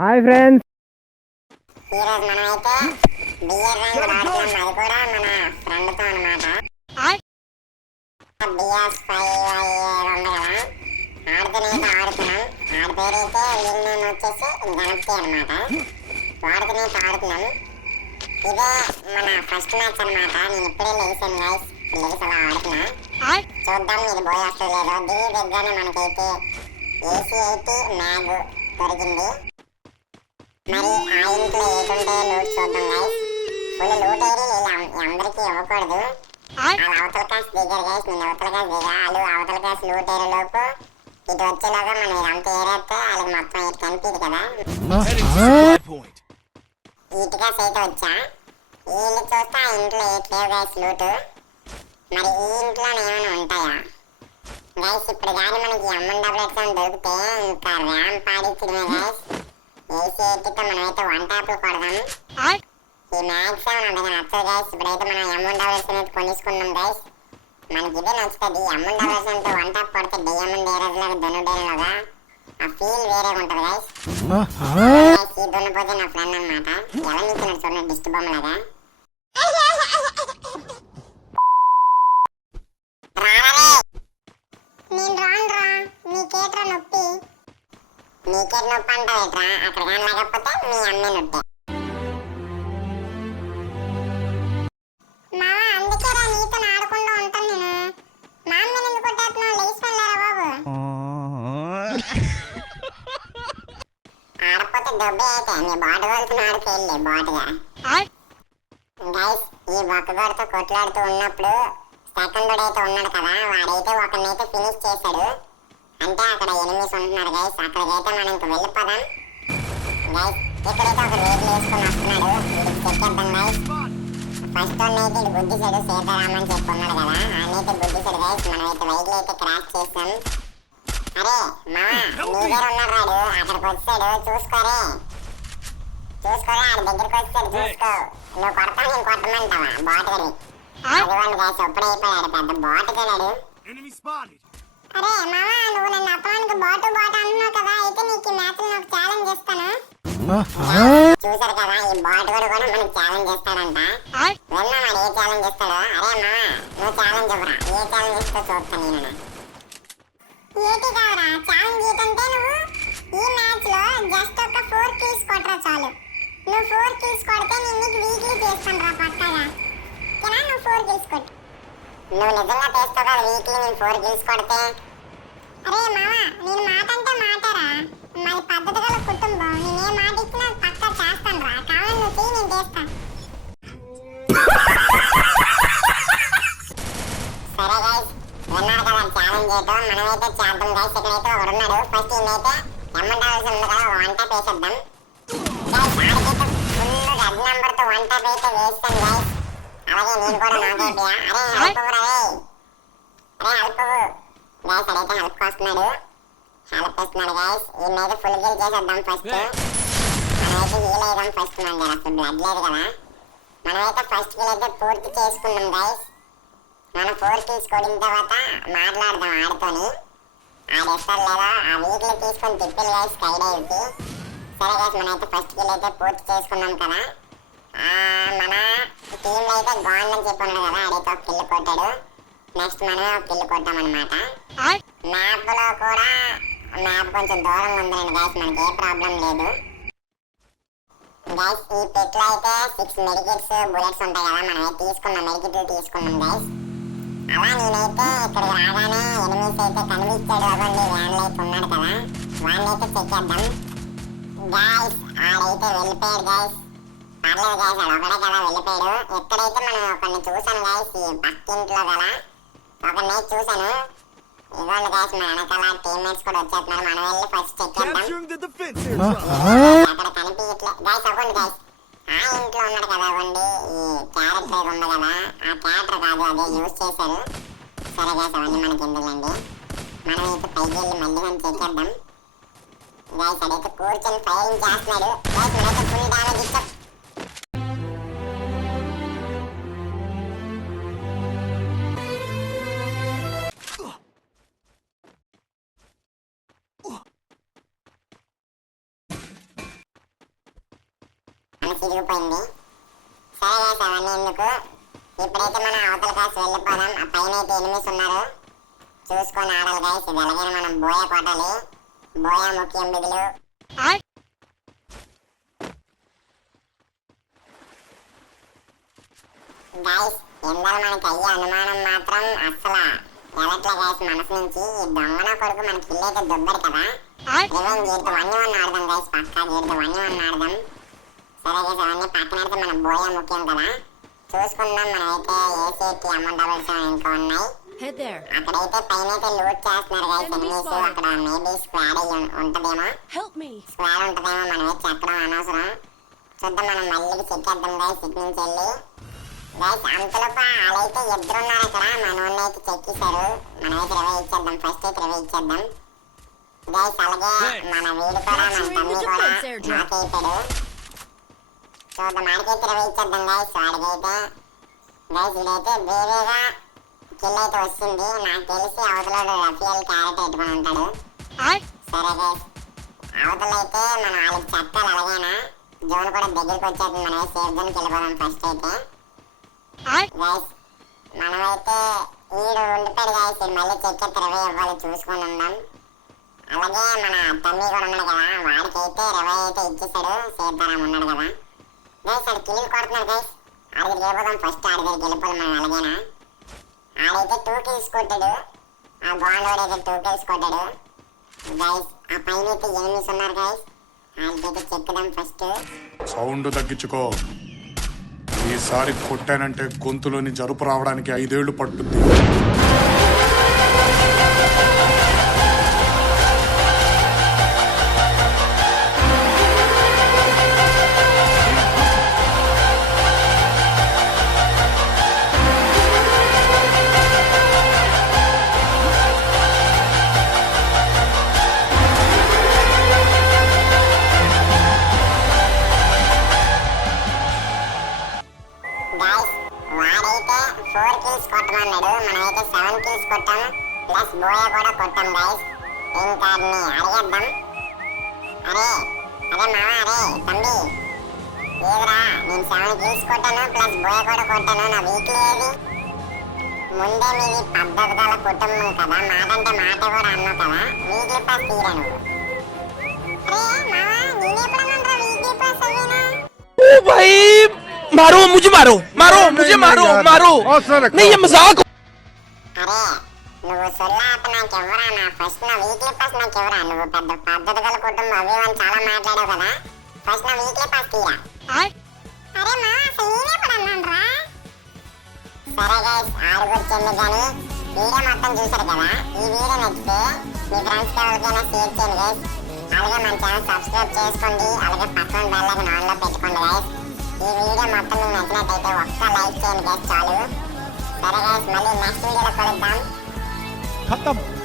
Hi friends, ఈరోజు మనమైతే beer rank ఆడుతున్నాం. అది కూడా మన ఫ్రెండ్తో అనమాట. బియాస్ 5 ఉంది కదా, ఆడుతూనైతే ఆడుతున్నాం. ఆడి పేరైతే లింక్ నేమ్ వచ్చేసి గణపతి అనమాట. వాడుతూనైతే ఆడుతున్నాం. ఇదే మన ఫస్ట్ మ్యాచ్ అనమాట. నేను ఇప్పుడే లేచాను గైస్, లేచి అలా ఆడుతున్నా. చూద్దాం ఇది బోయ్ వస్తుంది లేదో. దీని దగ్గరనే మనకైతే AC-80 మ్యాగ్ దొరికింది. మరి ఆ ఇంట్లో ఏటుంటే లూట్ చూద్దాం గైస్. ఫుల్ లూట్ ఏరియా అందరికీ ఇవ్వకూడదు. వాళ్ళు అవతల కాస్ట్ దిగారు గైస్, నేను అవతల కాస్ట్ దిగా. వాళ్ళు అవతల కాస్ట్ లూట్ ఏరియా లోపు ఇటు వచ్చేలాగా మనం ఇదంతా ఏరేస్తే వాళ్ళకి మొత్తం ఇటు కనిపిది కదా. ఇటుగా సైతం వచ్చా. ఈ ఇల్లు చూస్తే ఆ ఇంట్లో ఏట్లేవు గైస్ లూట్. మరి ఈ ఇంట్లో ఏమైనా ఉంటాయా గైస్? ఇప్పుడు కానీ మనకి M1 దొరికితే ఇంకా ర్యాంప్ ఆడిచ్చిడమే గైస్. AC-80తో మనమైతే 1 ట్యాప్లు కొడదాం. ఈ మ్యాక్స్ ఏమైనా అంతగా నచ్చదు గైస్. ఇప్పుడైతే మనం M1 అనేది కొనేసుకున్నాం గైస్. మనకి ఇదే నచ్చుతుంది. M1 1 ట్యాప్ కొడితే డిఎంఎన్ డేరేజ్లాగా దున్నుడేలాగా ఆ ఫీల్ వేరే ఉంటుంది గైస్. ఈ దున్నపోతే నా ఫ్రెండ్ అనమాట. ఎలా నిల్చున్నాడు చూడండి డిస్ట్ బొమ్మ లాగా. నేను రానురా, నీకేట్రా నొప్పి? నీకేట్ నొప్పి అంటావేట్రా? అక్కడ కానీ లేకపోతే మీ అమ్మే నొప్పి. మావా అందుకేరా నీతో ఆడకుండా ఉంటాను నేను. మా అమ్మని ఎందుకు కొట్టేస్తున్నావు? లేచి వెళ్ళారా బాబు. ఆడపోతే డబ్బే అయితే నీ బాటు కొలుతున్న ఆడికి వెళ్ళి బాటుగా. గైస్ ఈ బొక్కగోడితో కొట్లాడుతూ ఉన్నప్పుడు సెకండ్ అయితే ఉన్నాడు కదా, వాడైతే ఒకరినైతే ఫినిష్ చేశాడు. అంటే అక్కడ ఎనిమిస్ ఉంటున్నారు గైస్. అక్కడికైతే మనం ఇంక వెళ్ళిపోదాం గైస్. ఇక్కడైతే ఒక రేట్లు వేసుకొని వస్తున్నాడు. ఇది చెక్కేద్దాం గైస్. ఫస్ట్ అయితే ఇటు గుద్దిసాడు, సీతారామని చెప్పి ఉన్నాడు కదా, ఆయనైతే గుద్దిసాడు గైస్. మనమైతే వెహికల్ అయితే క్రాష్ చేస్తాం. అరే మావా నీ దగ్గర ఉన్నాడు రాడు, అక్కడికి వచ్చాడు చూసుకోరే. చూసుకోరా ఆడి దగ్గరికి వచ్చాడు చూసుకో. నువ్వు కొడతావు నేను కొట్టమంటావా బాటుగడి? అదిగోండి గైస్ అప్పుడే అయిపోయాడు పెద్ద బాటుగాడు. అరే మావా నువ్వు నన్ను అప్పడానికి బాటు అంటున్నావు కదా, అయితే నీకు ఈ మ్యాచ్ నాకు ఛాలెంజ్ చేస్తాను. చూసారు కదా ఈ బాటుగాడు కూడా మనకు ఛాలెంజ్ చేస్తాడంట. విన్నా మరి ఏ ఛాలెంజ్ చేస్తాడో. అరే మావా నువ్వు ఛాలెంజ్ ఇవ్వరా, ఏ ఛాలెంజ్ ఇస్తో చూస్తాను నేను. ఏటి కావరా ఛాలెంజ్ ఏంటంటే నువ్వు ఈ మ్యాచ్ లో జస్ట్ ఒక 4 కిల్స్ కొట్టరా చాలు. నువ్వు 4 కిల్స్ కొడితే నేను నీకు వీక్లీ చేస్తాను రా పక్కగా. ఓకేనా? నువ్వు 4 కిల్స్ కొట్టు. నువ్వు నిజంగా చేస్తావు కదా వీక్లీ నేను 4 కిల్స్ కొడితే? అరే మావా నేను మాట అంటే మాటరా, మాది పద్ధతి గల కుటుంబం. నేను ఏ మాట ఇచ్చినా పక్కా చేస్తాను రా. కావాలి నువ్వు చెయ్యి, నేను చేస్తా. సరే గైస్ విన్నారు కదా ఛాలెంజ్ చేయటం. మనమైతే చేద్దాం గైస్. ఇక్కడైతే ఒకడు ఉన్నాడు. ఫస్ట్ ఈయనైతే ఎమ్మంటాల్సి ఉంది కదా 1 ట్యాప్ వేసేద్దాం గైస్. ఆడికైతే ఫుల్ రెడ్ నెంబర్తో 1 ట్యాప్ అయితే వేస్తాను గైస్. అలాగే నేను కూడా నాకైపోయా. అరే హెల్ప్ రే, అరే హెల్ప్ గైస్. అడైతే హెల్ప్ వస్తున్నాడు, హెల్ప్ చేస్తున్నాడు గైస్. ఈయనైతే ఫుల్ కిల్ చేసేద్దాం ఫస్ట్. మనమైతే హీల్ అయ్యాం ఫస్ట్. మన అసలు బ్లడ్ లేదు కదా. మనమైతే ఫస్ట్ కిల్ అయితే పూర్తి చేసుకున్నాం గైస్. మనం 4 కిల్స్ కొడిన తర్వాత మాట్లాడదాం ఆడితోని. ఆడేస్తారు లేదా ఆ వీక్లీ తీసుకొని తిప్పిల్ గైస్ స్కై డైవ్కి. సరే గైస్ మనమైతే ఫస్ట్ కిల్ అయితే పూర్తి చేసుకున్నాం కదా. మన టీంలో అయితే గాన్ అని చెప్పి ఉన్నాడు కదా, ఆడైతే ఒక కిల్ కొట్టాడు. నెక్స్ట్ మనం ఒక కిల్ కొట్టామన్నమాట. మ్యాప్లో కూడా మ్యాప్ కొంచెం దూరంగా ఉందండి గైస్, మనకి ఏ ప్రాబ్లం లేదు గైస్. ఈ పెట్లో అయితే 6 మెడికిట్స్ బుల్లెట్స్ ఉంటాయి కదా, మనమైతే తీసుకున్నాం మెడికిట్లు తీసుకున్నాం గైస్. అలా నేనైతే ఇక్కడికి రాగానే ఎనిమిస్ అయితే కనిపించాడు. అవ్వండి వ్యాన్లో అయితే ఉన్నాడు కదా, వాడిని అయితే చెక్ చేద్దాం గైస్. ఆడైతే వెళ్ళిపోయాడు గైస్. పర్లేదు గైస్ ఆడు ఒకడే కదా వెళ్ళిపోయాడు. ఎక్కడైతే మనం ఒకరిని చూసాను గైస్, ఈ పక్కింట్లో కదా ఒకరిని చూసాను. ఇవ్వండి గైస్ మన వెనకాల టీమ్మేట్స్ కూడా వచ్చేస్తున్నారు. మనం వెళ్ళి ఫస్ట్ చెక్ చేద్దాం. అక్కడ కనిపించట్లే గైస్. అవ్వండి గైస్ ఆ ఇంట్లో ఉన్నాడు కదా, అవ్వండి ఈ క్యారెక్టర్ ఉంది కదా, ఆ క్యారెక్టర్ కాదు అదే యూజ్ చేశారు. సరే గైస్ అవన్నీ మనకి ఎందుకులేండి. మనం అయితే పైకి వెళ్ళి మళ్ళీ కానీ చెక్ చేద్దాం గైస్. అడైతే కూర్చొని ఫైరింగ్ చేస్తున్నాడు గైస్. మనైతే ఫుల్ డ్యామేజ్ ఇచ్చాం. మనసు ఇరిగిపోయింది. సరే గైస్ అవన్నీ ఎందుకు, ఇప్పుడైతే మనం అవతల కాసి వెళ్ళిపోదాం. ఆ పైన అయితే ఎనిమిస్ ఉన్నారు, చూసుకొని ఆడాలి గైస్. ఇది ఎలాగైనా మనం బోయ కొట్టాలి, బోయ ముఖ్యం బిగులు. గైస్ ఎందరో మనకి అయ్యే అనుమానం మాత్రం అస్సలు ఎలట్లే గైస్ మనసు నుంచి. ఈ దొంగన కొడుకు మనకి ఇల్లు అయితే దొబ్బరు కదా, రివెంజ్ జీవితం 1v1 ఆడదాం గైస్, పక్కా జీవితం 1v1 ఆడదాం. సరే గైస్ అవన్నీ పక్కన పెడితే మన బోయ ముఖ్యం కదా, చూసుకుందాం. మనమైతే ఏసీకి అమౌంట్ డబుల్స్ ఇంకా ఉన్నాయి. అక్కడైతే పైన అయితే లూట్ చేస్తున్నారు గైస్ ఎనిమీస్. అక్కడ మేబీ స్క్వాడ్ ఉంటదేమో, స్క్వాడ్ ఉంటదేమో, మనం అయితే ఎక్కడం అనవసరం. చూద్దాం, మనం మళ్ళీ చెక్కేద్దాం గైస్ ఇటు నుంచి వెళ్ళి. గైస్ అంతలోపు వాళ్ళైతే ఇద్దరున్నారు అక్కడ, మన అయితే చెక్కిస్తారు. మనమైతే రివై ఇచ్చేద్దాం, ఫస్ట్ అయితే రివై ఇచ్చేద్దాం గైస్. అలాగే మన వీడు కూడా మన తమ్మి కూడా నాక్ అయిపోయాడు. చూద్దాం, ఆడికైతే రివై ఇచ్చేద్దాం గైస్. వాడికైతే గైస్ ఇదైతే వేరేగా కిల్ అయితే వస్తుంది, నాకు తెలిసి అవతల రఫియల్ క్యారెట్ పెట్టుకొని ఉంటాడు. సరే గైస్ అవతల అయితే మనం వాళ్ళకి చెప్తారు. అలాగేనా జోన్ కూడా దగ్గరికి వచ్చేది, మనం సేఫ్ జోన్కి వెళ్ళిపోదాం ఫస్ట్ అయితే. గైస్ మనమైతే ఈడు ఉండిపోయాడు గైస్, ఇది మళ్ళీ చెక్కి రివై ఇవ్వాలి, చూసుకొని ఉందాం. అలాగే మన తమ్మి కూడా ఉన్నాడు కదా, వాడికైతే రివై అయితే ఇచ్చేసాడు, సేద్దారం ఉన్నాడు కదా గైస్. ఆడు కిల్ కొడుతున్నాడు గైస్, ఆడి దగ్గరికి వెళ్ళిపోదాం ఫస్ట్, ఆడి దగ్గరికి వెళ్ళిపోదాం మనం. అలాగేనా ఆడైతే 2 kills కొట్టాడు, ఆ బాండ్ అయితే 2 kills కొట్టాడు గైస్. ఆ పైన అయితే ఎనిమిస్ ఉన్నారు గైస్, వాళ్ళకైతే చెక్కుదాం ఫస్ట్. సౌండ్ తగ్గించుకో, ఈసారి కొట్టానంటే గొంతులోని జరుపు రావడానికి 5 ఏళ్లు పట్టుద్ది. వాడైతే 4 kills కొట్టమన్నాడు, మనమైతే 7 kills కొట్టాము, ప్లస్ బోయ కూడా కొట్టాం గైస్. ఇంకా అడిగేద్దాం. అరే మామ, అరే తమ్మి, ఏదిరా నేను 7 kills కొట్టాను ప్లస్ బోయ కూడా కొట్టాను, నా వీక్లీ ఏది? ముందే మీది పద్ధతి గల కుటుంబం కదా, మాటంటే మాట కూడా అన్నావు కదా, వీక్లీ పాస్ తీరా నువ్వు. అరే మామ, నేను ఎప్పుడన్నా వీక్లీ పాస్ అయ్యానా? मारो मुझे, मुझे मारो नहीं, ये मजाक। అరే నువ్వు సొల్లాట నాకు ఎవరా, నా ఫస్ట్ నా వీక్లీ పాస్ నాకు ఎవరా? నువ్వు పెద్ద పద్ధతి గల కుటుంబం అవి అని చాలా మాట్లాడావు కదా, ఫస్ట్ నా వీక్లీ పాస్ తీరా. అరే మా అసలు నేనే ఎప్పుడు అన్నాను రా. సరే గైస్ ఆరుగురిచ్చింది కానీ వీడియో మొత్తం చూసారు కదా, ఈ వీడియో నచ్చితే మీ ఫ్రెండ్స్ ఎవరికైనా షేర్ చేయండి గైస్. అలాగే మన ఛానల్ సబ్స్క్రైబ్ చేసుకోండి, అలాగే పక్కన బెల్ ఐకాన్ ఆన్లో పెట్టుకోండి గైస్. ఈ వీడియో మొత్తం మీకు నచ్చినట్టయితే ఒక్క లైక్ చేయండి గైస్ చాలు. సరే గైస్ మళ్ళీ నెక్స్ట్ వీడియోలో కలుద్దాం. खत्म।